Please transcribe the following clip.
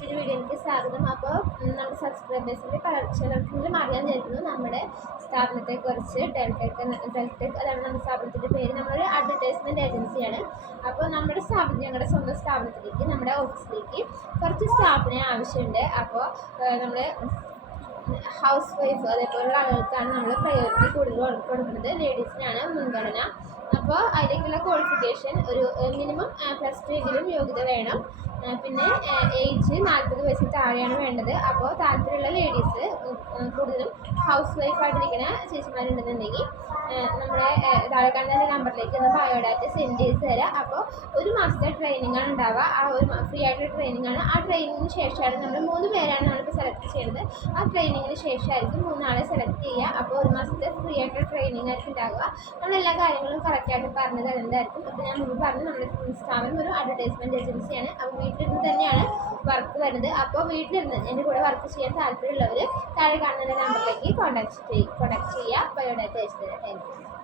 മറ്റൊരു വീഡിയോയിലേക്ക് സ്വാഗതം. അപ്പോൾ നമ്മുടെ സബ്സ്ക്രൈബേഴ്സിന്റെ ചിലർക്കെങ്കിലും അറിയാൻ ചേരുന്നു നമ്മുടെ സ്ഥാപനത്തെക്കുറിച്ച് ഡെൽടെക് ഡെൽടെക് അതാണ് നമ്മുടെ സ്ഥാപനത്തിന്റെ പേര്. നമ്മളൊരു അഡ്വർടൈസ്മെന്റ് ഏജൻസിയാണ് അപ്പോൾ നമ്മുടെ സ്ഥാപനം ഞങ്ങളുടെ സ്വന്തം സ്ഥാപനത്തിലേക്ക് നമ്മുടെ ഓഫീസിലേക്ക് കുറച്ച് സ്റ്റാഫിനെ ആവശ്യമുണ്ട്. അപ്പോൾ നമ്മൾ ഹൗസ് വൈഫ് അതേപോലുള്ള ആളുകൾക്കാണ് നമ്മൾ പ്രയോറിറ്റി കൂടുതൽ കൊടു- കൊടുക്കുന്നത്. ലേഡീസിനാണ് മുൻഗണന. അപ്പോൾ അതിലേക്കുള്ള ക്വാളിഫിക്കേഷൻ ഒരു മിനിമം പ്ലസ് ടു എങ്കിലും യോഗ്യത വേണം. പിന്നെ ഏജ് നാൽപ്പത് വയസ്സിൽ താഴെയാണ് വേണ്ടത്. അപ്പോൾ താല്പര്യമുള്ള ലേഡീസ് കൂടുതലും ഹൗസ് വൈഫായിട്ടിരിക്കുന്ന ചേച്ചിമാരുണ്ടെന്നുണ്ടെങ്കിൽ നമ്മുടെ താഴെ കാണുന്ന നമ്പറിലേക്ക് ഒന്ന് ബയോഡാറ്റ സെൻഡ് ചെയ്ത് തരാം. അപ്പോൾ ഒരു മാസത്തെ ട്രെയിനിങ് ആണ് ഉണ്ടാവുക. ആ ഒരു ഫ്രീ ആയിട്ടുള്ള ട്രെയിനിങ് ആണ്. ആ ട്രെയിനിങ്ങിന് ശേഷമാണ് നമ്മൾ മൂന്ന് പേരാണ് നമ്മളിപ്പോൾ സെലക്ട് ചെയ്യുന്നത് ആ ട്രെയിനിങ്ങിന് ശേഷമായിരിക്കും മൂന്നാളെ സെലക്ട് ചെയ്യുക. അപ്പോൾ ഒരു മാസത്തെ ഫ്രീ ആയിട്ടുള്ള ട്രെയിനിങ് ആയിരിക്കും ഉണ്ടാവുക. നമ്മൾ എല്ലാ കാര്യങ്ങളും കറക്റ്റായിട്ട് പറഞ്ഞു തരുന്നതായിരിക്കും അപ്പോൾ ഞാൻ മുമ്പ് പറഞ്ഞു നമ്മുടെ സ്ഥാപനം ഒരു അഡ്വർടൈസ്മെന്റ് ഏജൻസിയാണ് അപ്പോൾ വീട്ടിലിരുന്ന് തന്നെയാണ് വർക്ക് വരുന്നത്. അപ്പോൾ വീട്ടിലിരുന്ന് എന്റെ കൂടെ വർക്ക് ചെയ്യാൻ താല്പര്യമുള്ളവർ താഴെ കാണുന്ന നമ്പറിലേക്ക് കോൺടാക്ട് ചെയ്യും കോൺടാക്ട് ചെയ്യുക. ബയോഡാറ്റ അയച്ചു തരാം താങ്ക് യു